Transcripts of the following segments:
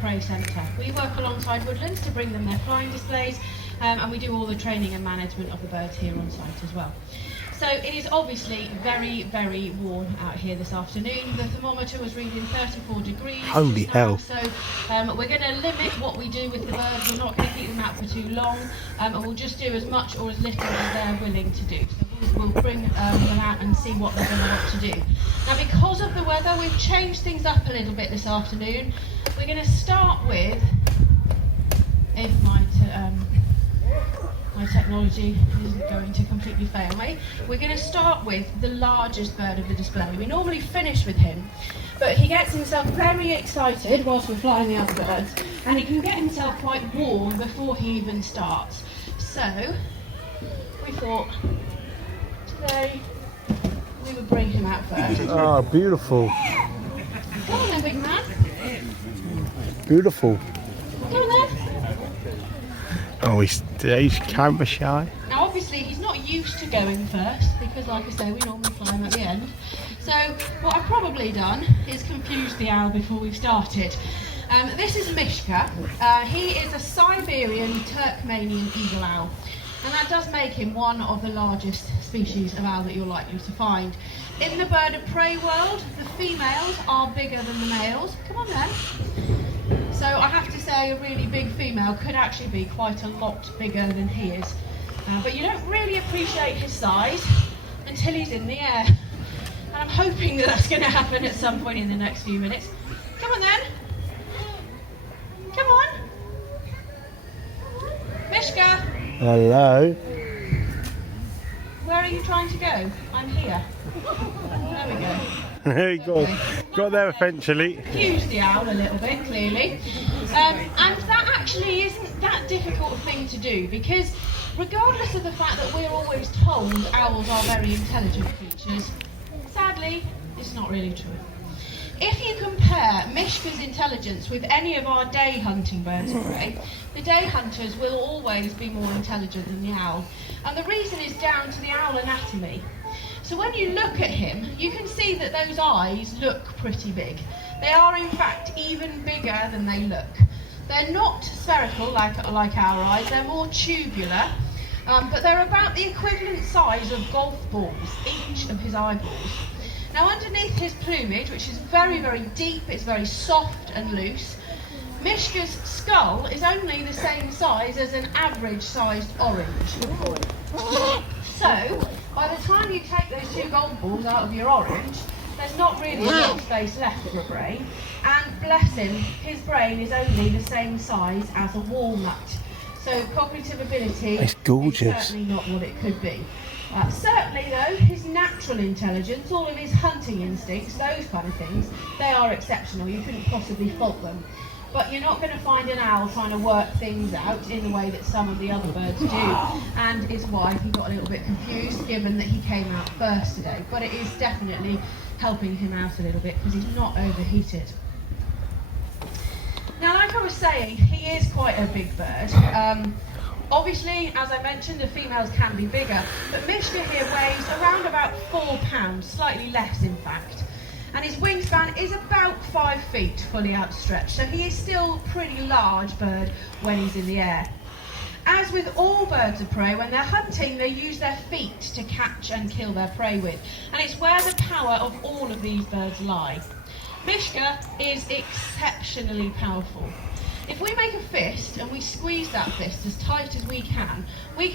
Prey Centre. We work alongside Woodlands to bring them their flying displays, and we do all the training and management of the birds here on site as well. So it is obviously very, very warm out here this afternoon. The thermometer was reading 34 degrees. Holy hell. So we're going to limit what we do with the birds. We're not going to keep them out for too long, and we'll just do as much or as little as they're willing to do. So we'll bring them out and see what they're going to want to do. Now, because of the weather, we've changed things up a little bit this afternoon. We're going to start with, if my technology isn't going to completely fail me, we're going to start with the largest bird of the display. We normally finish with him, but he gets himself very excited whilst we're flying the other birds, and he can get himself quite warm before he even starts. So we thought today we would bring him out first. Oh, beautiful. Come on then, big man. Beautiful. Come on then. Oh, he's camera shy. Now obviously he's not used to going first because, like I say, we normally fly him at the end. So what I've probably done is confused the owl before we've started. This is Mishka. He is a Siberian Turkmenian eagle owl, and that does make him one of the largest species of owl that you're likely to find. In the bird of prey world, the females are bigger than the males. Come on then. So I have to say a really big female could actually be quite a lot bigger than he is. But you don't really appreciate his size until he's in the air. And I'm hoping that that's going to happen at some point in the next few minutes. Come on then. Come on. Mishka. Hello. Where are you trying to go? I'm here. There we go. There you go. Got there eventually. Confused the owl a little bit, clearly. And that actually isn't that difficult a thing to do, because regardless of the fact that we're always told owls are very intelligent creatures, sadly, it's not really true. If you compare Mishka's intelligence with any of our day hunting birds of prey, the day hunters will always be more intelligent than the owl. And the reason is down to the owl anatomy. So when you look at him, you can see that those eyes look pretty big. They are in fact even bigger than they look. They're not spherical like our eyes, they're more tubular, but they're about the equivalent size of golf balls, each of his eyeballs. Now underneath his plumage, which is very, very deep, it's very soft and loose, Mishka's skull is only the same size as an average sized orange. So, by the time you take those two gold balls out of your orange, there's not really a lot of space left for a brain. And bless him, his brain is only the same size as a walnut. So cognitive ability is certainly not what it could be. Certainly though, his natural intelligence, all of his hunting instincts, those kind of things, they are exceptional. You couldn't possibly fault them. But you're not going to find an owl trying to work things out in the way that some of the other birds do. And his wife, he got a little bit confused given that he came out first today. But it is definitely helping him out a little bit because he's not overheated. Now, like I was saying, he is quite a big bird. Obviously, as I mentioned, the females can be bigger. But Mishka here weighs around about 4 pounds, slightly less in fact. And his wingspan is about 5 feet fully outstretched, so he is still a pretty large bird when he's in the air. As with all birds of prey, when they're hunting, they use their feet to catch and kill their prey with, and it's where the power of all of these birds lie. Mishka is exceptionally powerful. If we make a fist and we squeeze that fist as tight as we can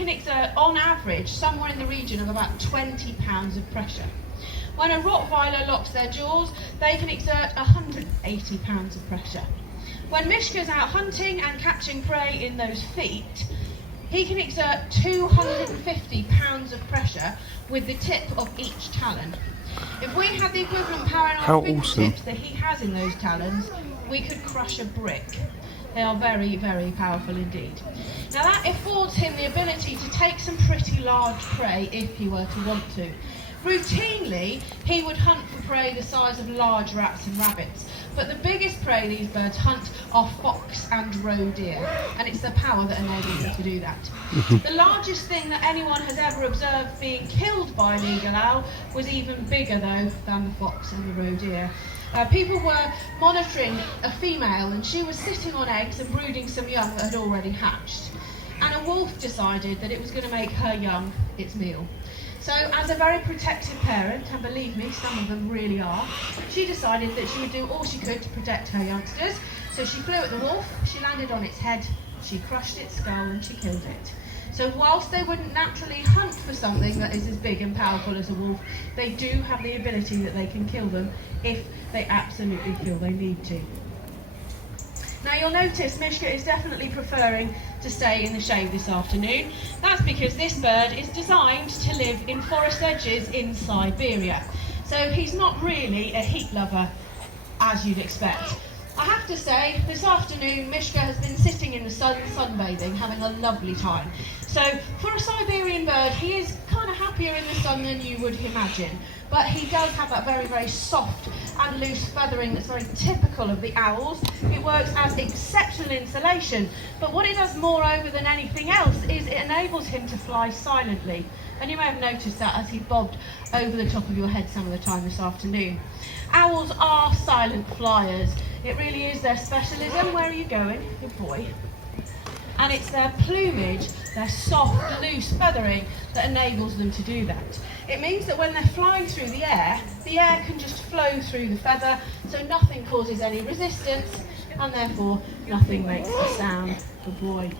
exert, on average, somewhere in the region of about 20 pounds of pressure. When a Rottweiler locks their jaws, they can exert 180 pounds of pressure. When Mishka's out hunting and catching prey in those feet, he can exert 250 pounds of pressure with the tip of each talon. If we had the equivalent power in our fingertips that he has in those talons, we could crush a brick. They are very, very powerful indeed. Now that affords him the ability to take some pretty large prey if he were to want to. Routinely, he would hunt for prey the size of large rats and rabbits, but the biggest prey these birds hunt are fox and roe deer, and it's the power that enables them to do that. The largest thing that anyone has ever observed being killed by an eagle owl was even bigger though than the fox and the roe deer. People were monitoring a female, and she was sitting on eggs and brooding some young that had already hatched. And a wolf decided that it was going to make her young its meal. So as a very protective parent, and believe me, some of them really are, she decided that she would do all she could to protect her youngsters. So she flew at the wolf, she landed on its head, she crushed its skull and she killed it. So whilst they wouldn't naturally hunt for something that is as big and powerful as a wolf, they do have the ability that they can kill them if they absolutely feel they need to. Now you'll notice Mishka is definitely preferring to stay in the shade this afternoon. That's because this bird is designed to live in forest edges in Siberia. So he's not really a heat lover, as you'd expect. I have to say, this afternoon Mishka has been sitting in the sun, sunbathing, having a lovely time. So for a Siberian bird, he is kind of happier in the sun than you would imagine. But he does have that very, very soft and loose feathering that's very typical of the owls. It works as exceptional insulation. But what it does moreover than anything else is it enables him to fly silently. And you may have noticed that as he bobbed over the top of your head some of the time this afternoon. Owls are silent flyers. It really is their specialism. Where are you going? Good boy. And it's their plumage, their soft, loose feathering that enables them to do that. It means that when they're flying through the air can just flow through the feather, so nothing causes any resistance, and therefore nothing makes a sound. Good boy.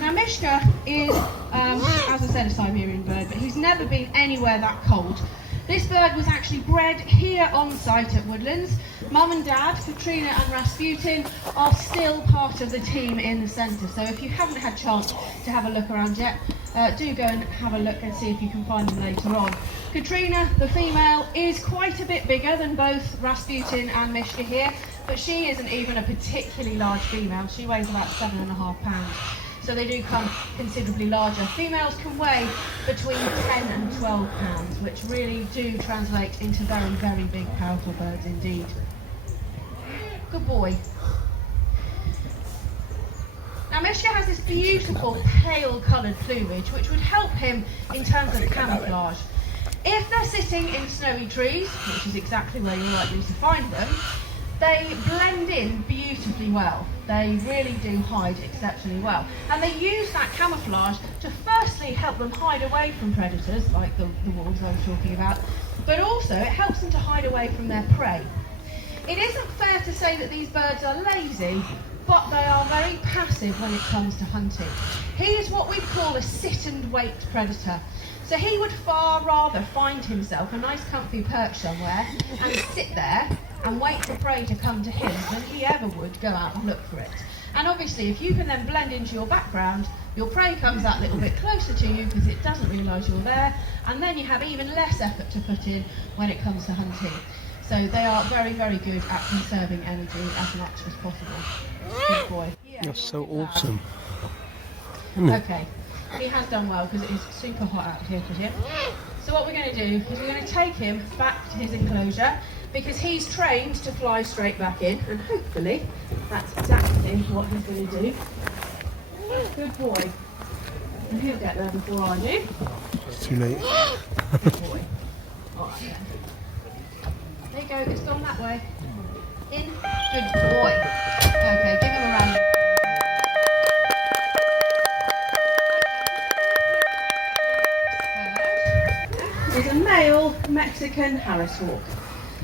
Now Mishka is, as I said, a Siberian bird, but he's never been anywhere that cold. This bird was actually bred here on site at Woodlands. Mum and Dad, Katrina and Rasputin, are still part of the team in the centre. So if you haven't had a chance to have a look around yet, do go and have a look and see if you can find them later on. Katrina, the female, is quite a bit bigger than both Rasputin and Mishka here, but she isn't even a particularly large female. She weighs about 7.5 pounds. So they do come considerably larger. Females can weigh between 10 and 12 pounds, which really do translate into very, very big, powerful birds indeed. Good boy. Now Mishka has this beautiful pale coloured plumage, which would help him in terms of camouflage. If they're sitting in snowy trees, which is exactly where you're likely to find them, they blend in beautifully well. They really do hide exceptionally well. And they use that camouflage to firstly help them hide away from predators, like the wolves I was talking about, but also it helps them to hide away from their prey. It isn't fair to say that these birds are lazy, but they are very passive when it comes to hunting. He is what we'd call a sit and wait predator. So he would far rather find himself a nice comfy perch somewhere and sit there and wait for prey to come to him than he ever would go out and look for it. And obviously if you can then blend into your background, your prey comes that little bit closer to you because it doesn't realise you're there, and then you have even less effort to put in when it comes to hunting. So they are very, very good at conserving energy as much as possible. Good boy. That's so awesome. Okay, he has done well because it is super hot out here today. So what we're going to do is we're going to take him back to his enclosure because he's trained to fly straight back in, and hopefully that's exactly what he's going to do. Good boy. And he'll get there before I do. It's too late. Good boy. All right then. There you go, it's gone that way. In. Good boy. Okay, give him a round. Is a male Mexican Harris hawk.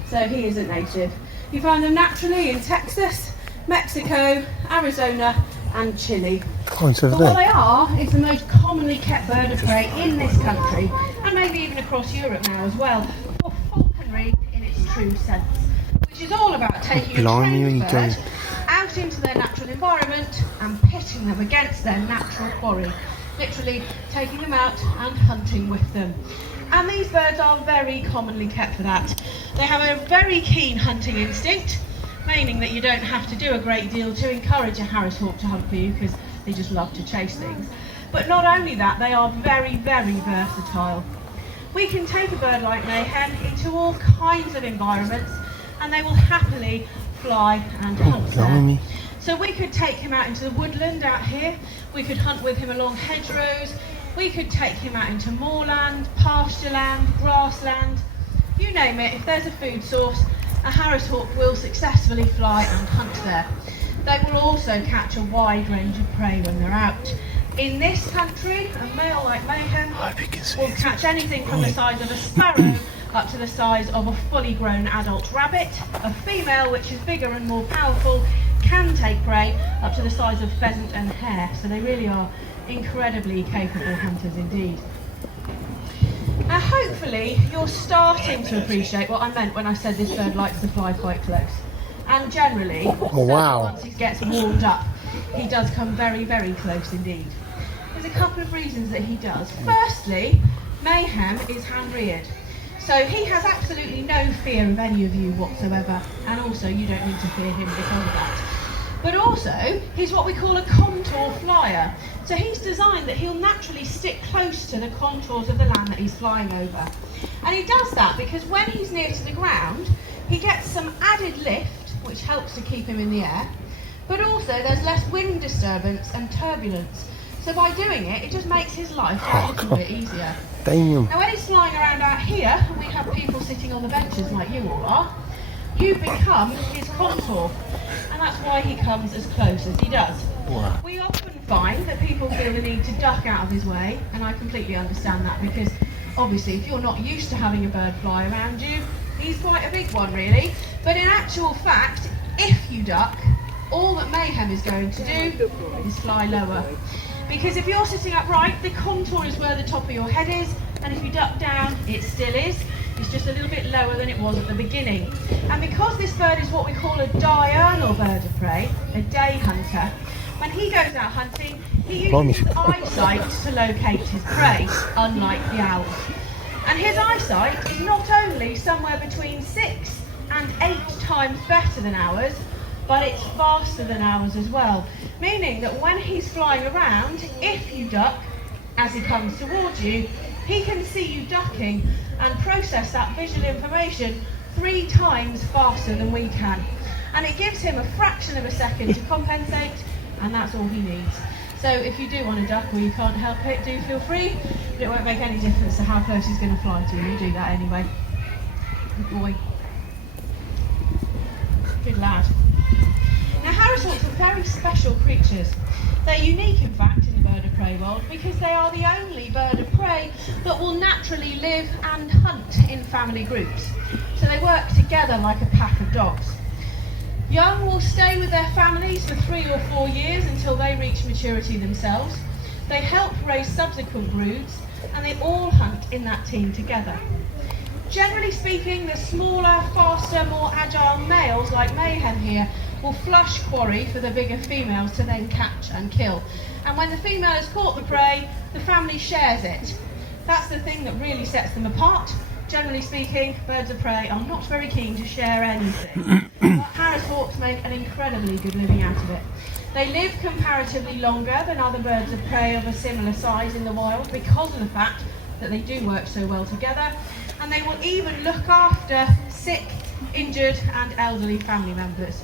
So he isn't native. You find them naturally in Texas, Mexico, Arizona and Chile. Oh, so But what they are is the most commonly kept bird of prey in this country, and maybe even across Europe now as well, for falconry in its true sense, which is all about taking a trained bird out into their natural environment and pitting them against their natural quarry, literally taking them out and hunting with them. And these birds are very commonly kept for that. They have a very keen hunting instinct, meaning that you don't have to do a great deal to encourage a Harris hawk to hunt for you because they just love to chase things. But not only that, they are very, very versatile. We can take a bird like Mayhem into all kinds of environments and they will happily fly and hunt there. So we could take him out into the woodland out here, we could hunt with him along hedgerows, we could take him out into moorland, pasture land, grassland. you name it, if there's a food source, a Harris hawk will successfully fly and hunt there. They will also catch a wide range of prey when they're out. In this country, a male like Mayhem will catch anything from the size of a sparrow up to the size of a fully grown adult rabbit. A female, which is bigger and more powerful, can take prey up to the size of pheasant and hare. So they really are incredibly capable hunters indeed. Now hopefully you're starting to appreciate what I meant when I said this bird likes to fly quite close. And generally, once he gets warmed up, he does come very, very close indeed. There's a couple of reasons that he does. Firstly, Mayhem is hand-reared. So he has absolutely no fear of any of you whatsoever, and also you don't need to fear him because of that. But also, he's what we call a contour flyer. So he's designed that he'll naturally stick close to the contours of the land that he's flying over. And he does that because when he's near to the ground, he gets some added lift, which helps to keep him in the air, but also there's less wind disturbance and turbulence. So by doing it, it just makes his life a little bit easier. Damn. Now when he's flying around out here, and we have people sitting on the benches like you all are, you become his contour, and that's why he comes as close as he does. Wow. We often find that people feel the need to duck out of his way, and I completely understand that because obviously if you're not used to having a bird fly around you, he's quite a big one really. But in actual fact, if you duck, all that Mayhem is going to do is fly lower. Because if you're sitting upright, the contour is where the top of your head is, and if you duck down, it still is. It's just a little bit lower than it was at the beginning. And because this bird is what we call a diurnal bird of prey, a day hunter, when he goes out hunting, he uses his eyesight to locate his prey, unlike the owls. And his eyesight is not only somewhere between 6 and 8 times better than ours, but it's faster than ours as well. Meaning that when he's flying around, if you duck, as he comes towards you, he can see you ducking and process that visual information 3 times faster than we can. And it gives him a fraction of a second to compensate, and that's all he needs. So if you do want to duck or you can't help it, do feel free, but it won't make any difference to how close he's going to fly to you. You do that anyway. Good boy. Good lad. Now Harris hawks are very special creatures. They're unique in fact in the bird of prey world because they are the only bird of prey that will naturally live and hunt in family groups. So they work together like a pack of dogs. Young will stay with their families for 3 or 4 years until they reach maturity themselves. They help raise subsequent broods and they all hunt in that team together. Generally speaking, the smaller, faster, more agile males like Mayhem here will flush quarry for the bigger females to then catch and kill. And when the female has caught the prey, the family shares it. That's the thing that really sets them apart. Generally speaking, birds of prey are not very keen to share anything. But Harris hawks make an incredibly good living out of it. They live comparatively longer than other birds of prey of a similar size in the wild because of the fact that they do work so well together, and they will even look after sick, injured and elderly family members.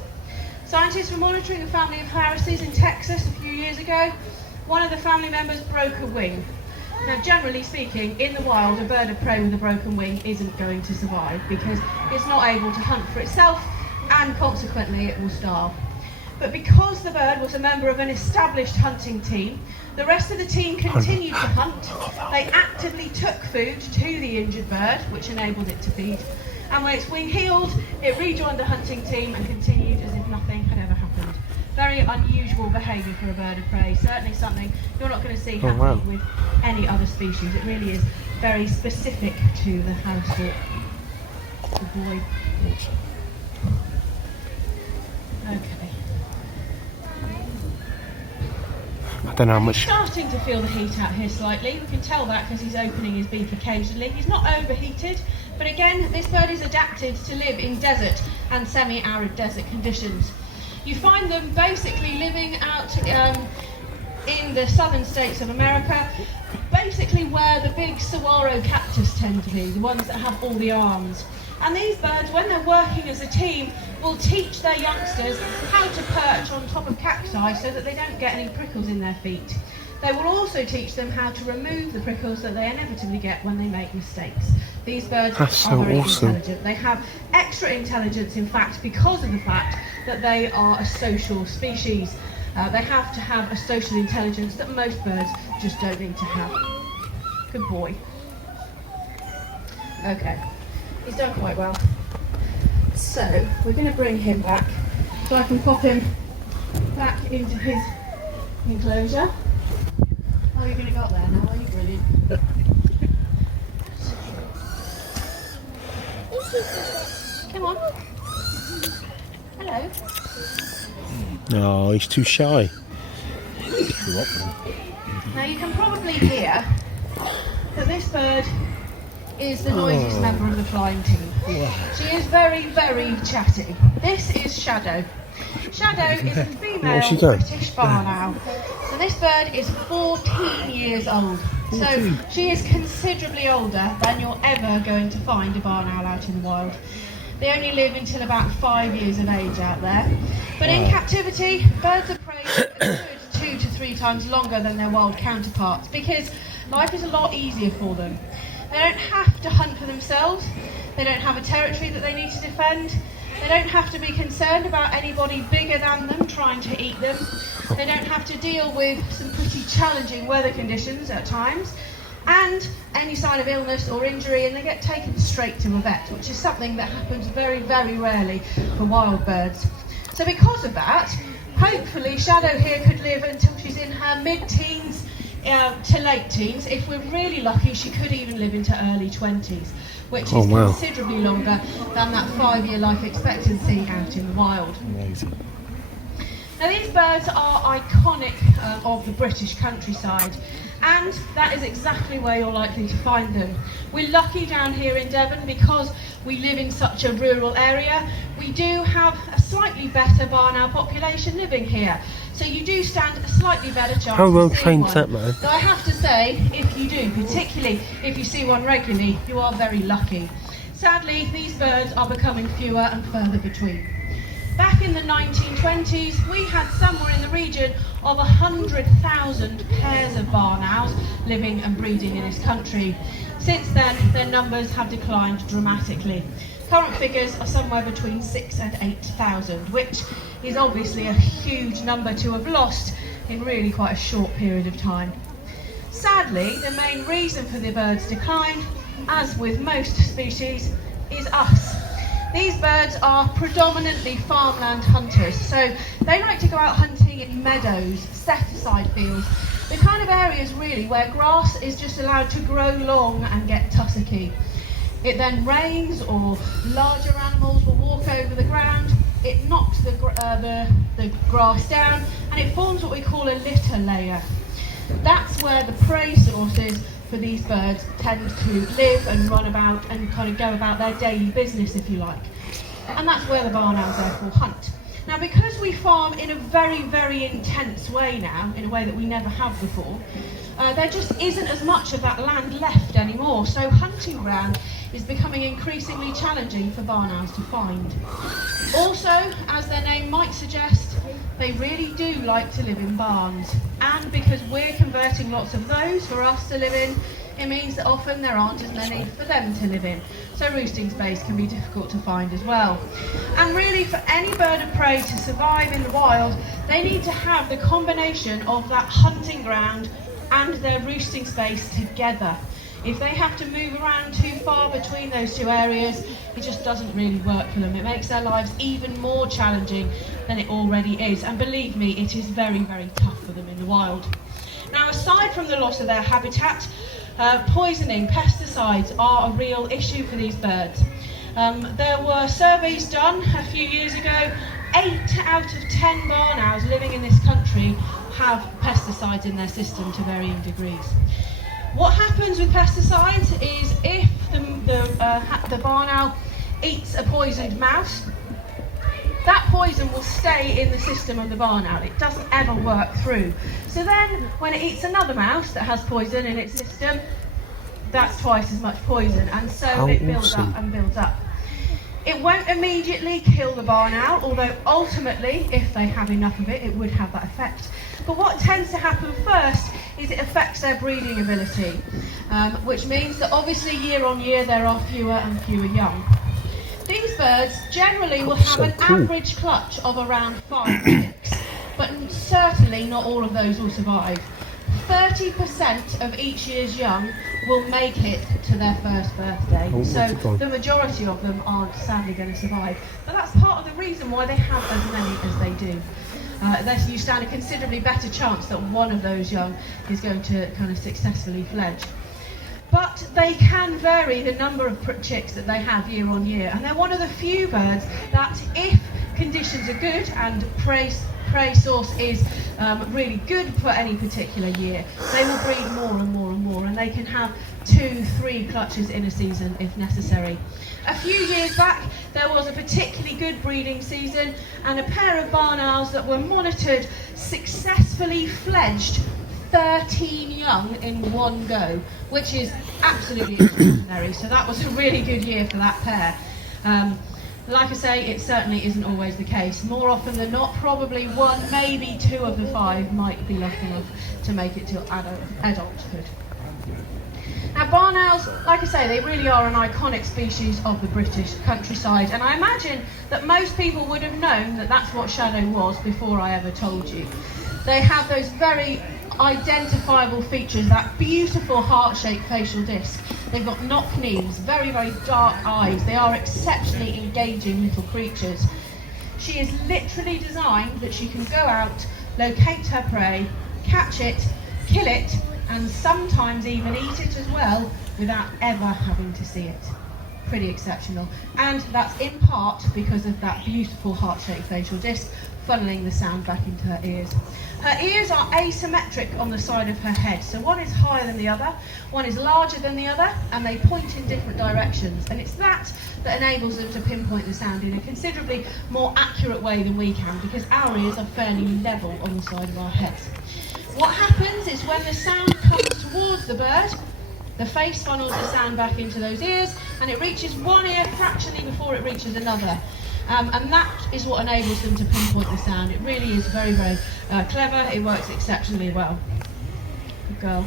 Scientists were monitoring a family of Harrises in Texas a few years ago. One of the family members broke a wing. Now generally speaking, in the wild, a bird of prey with a broken wing isn't going to survive because it's not able to hunt for itself and consequently it will starve. But because the bird was a member of an established hunting team, the rest of the team continued to hunt. They actively took food to the injured bird, which enabled it to feed. And when its wing healed, it rejoined the hunting team and continued as if nothing had ever happened. Very unusual behaviour for a bird of prey, certainly something you're not going to see happening with any other species. It really is very specific to the Harris hawk. Good boy. Okay. I don't know how much. He's starting to feel the heat out here slightly. We can tell that because he's opening his beak occasionally. He's not overheated, but again, this bird is adapted to live in desert and semi-arid desert conditions. You find them basically living out in the southern states of America, basically where the big saguaro cactus tend to be, the ones that have all the arms. And these birds, when they're working as a team, will teach their youngsters how to perch on top of cacti so that they don't get any prickles in their feet. They will also teach them how to remove the prickles that they inevitably get when they make mistakes, These birds That's are so very awesome. intelligent. They have extra intelligence, in fact, because of the fact that they are a social species. They have to have a social intelligence that most birds just don't need to have. Good boy. Okay, he's done quite well. So we're going to bring him back so I can pop him back into his enclosure. Oh, you're going to go up there now, are you? Brilliant. Come on. Hello. Oh, he's too shy. Now you can probably hear that this bird is the noisiest member of the flying team. She is very, very chatty. This is Shadow. Shadow is a female British barn owl. So this bird is 14 years old. So she is considerably older than you're ever going to find a barn owl out in the wild. They only live until about 5 years of age out there. But in captivity, birds of prey live a good 2 to 3 times longer than their wild counterparts because life is a lot easier for them. They don't have to hunt for themselves. They don't have a territory that they need to defend. They don't have to be concerned about anybody bigger than them trying to eat them. They don't have to deal with some pretty challenging weather conditions at times and any sign of illness or injury, and they get taken straight to a vet, which is something that happens very, very rarely for wild birds. So because of that, hopefully Shadow here could live until she's in her mid-teens to late teens. If we're really lucky, she could even live into early 20s, which is considerably longer than that 5-year life expectancy out in the wild. Amazing. Now these birds are iconic of the British countryside, and that is exactly where you're likely to find them. We're lucky down here in Devon because we live in such a rural area. We do have a slightly better barn owl population living here, so you do stand a slightly better chance. How well of seeing trained one. that man? Though I have to say, if you do, particularly if you see one regularly, you are very lucky. Sadly, these birds are becoming fewer and further between. Back in the 1920s, we had somewhere in the region of 100,000 pairs of barn owls living and breeding in this country. Since then, their numbers have declined dramatically. Current figures are somewhere between 6,000 and 8,000, which is obviously a huge number to have lost in really quite a short period of time. Sadly, the main reason for the bird's decline, as with most species, is us. These birds are predominantly farmland hunters, so they like to go out hunting in meadows, set-aside fields, the kind of areas really where grass is just allowed to grow long and get tussocky. It then rains or larger animals will walk over the ground, it knocks the grass down and it forms what we call a litter layer. That's where the prey sources for these birds tend to live and run about and kind of go about their daily business, if you like. And that's where the barn owls therefore hunt. Now, because we farm in a very, very intense way now, in a way that we never have before, there just isn't as much of that land left anymore. So hunting ground is becoming increasingly challenging for barn owls to find. Also, as their name might suggest, they really do like to live in barns. And because we're converting lots of those for us to live in, it means that often there aren't as many for them to live in. So roosting space can be difficult to find as well. And really, for any bird of prey to survive in the wild, they need to have the combination of that hunting ground and their roosting space together. If they have to move around too far between those two areas, it just doesn't really work for them. It makes their lives even more challenging than it already is. And believe me, it is very, very tough for them in the wild. Now, aside from the loss of their habitat, poisoning, pesticides are a real issue for these birds. There were surveys done a few years ago. 8 out of 10 barn owls living in this country have pesticides in their system to varying degrees. What happens with pesticides is if the barn owl eats a poisoned mouse, that poison will stay in the system of the barn owl. It doesn't ever work through. So then when it eats another mouse that has poison in its system, that's twice as much poison, and so it builds up and builds up. It won't immediately kill the barn owl, although ultimately, if they have enough of it, it would have that effect. But what tends to happen first is it affects their breeding ability. which means that obviously year on year there are fewer and fewer young. These birds generally will have an average clutch of around 5 chicks, but certainly not all of those will survive. 30% of each year's young will make it to their first birthday, so the majority of them aren't sadly going to survive. But that's part of the reason why they have as many as they do. You stand a considerably better chance that one of those young is going to kind of successfully fledge. But they can vary the number of chicks that they have year on year, and they're one of the few birds that, if conditions are good and prey source is really good for any particular year, they will breed more and more and more, and they can have 2-3 clutches in a season if necessary. A few years back there was a particularly good breeding season, and a pair of barn owls that were monitored successfully fledged 13 young in one go, which is absolutely extraordinary. So that was a really good year for that pair. Like I say, it certainly isn't always the case. More often than not, probably 1, maybe 2 of the 5 might be lucky enough to make it to adulthood. Now, barn owls, like I say, they really are an iconic species of the British countryside, and I imagine that most people would have known that that's what shadow was before I ever told you. They have those very identifiable features, that beautiful heart-shaped facial disc. They've got knock-knees, very, very dark eyes. They are exceptionally engaging little creatures. She is literally designed that she can go out, locate her prey, catch it, kill it, and sometimes even eat it as well without ever having to see it. Pretty exceptional. And that's in part because of that beautiful heart-shaped facial disc funneling the sound back into her ears. Her ears are asymmetric on the side of her head, so one is higher than the other, one is larger than the other, and they point in different directions, and it's that enables them to pinpoint the sound in a considerably more accurate way than we can, because our ears are fairly level on the side of our heads. What happens is when the sound comes towards the bird, the face funnels the sound back into those ears, and it reaches one ear fractionally before it reaches another. And that is what enables them to pinpoint the sound. It really is very, very clever. It works exceptionally well. Good girl.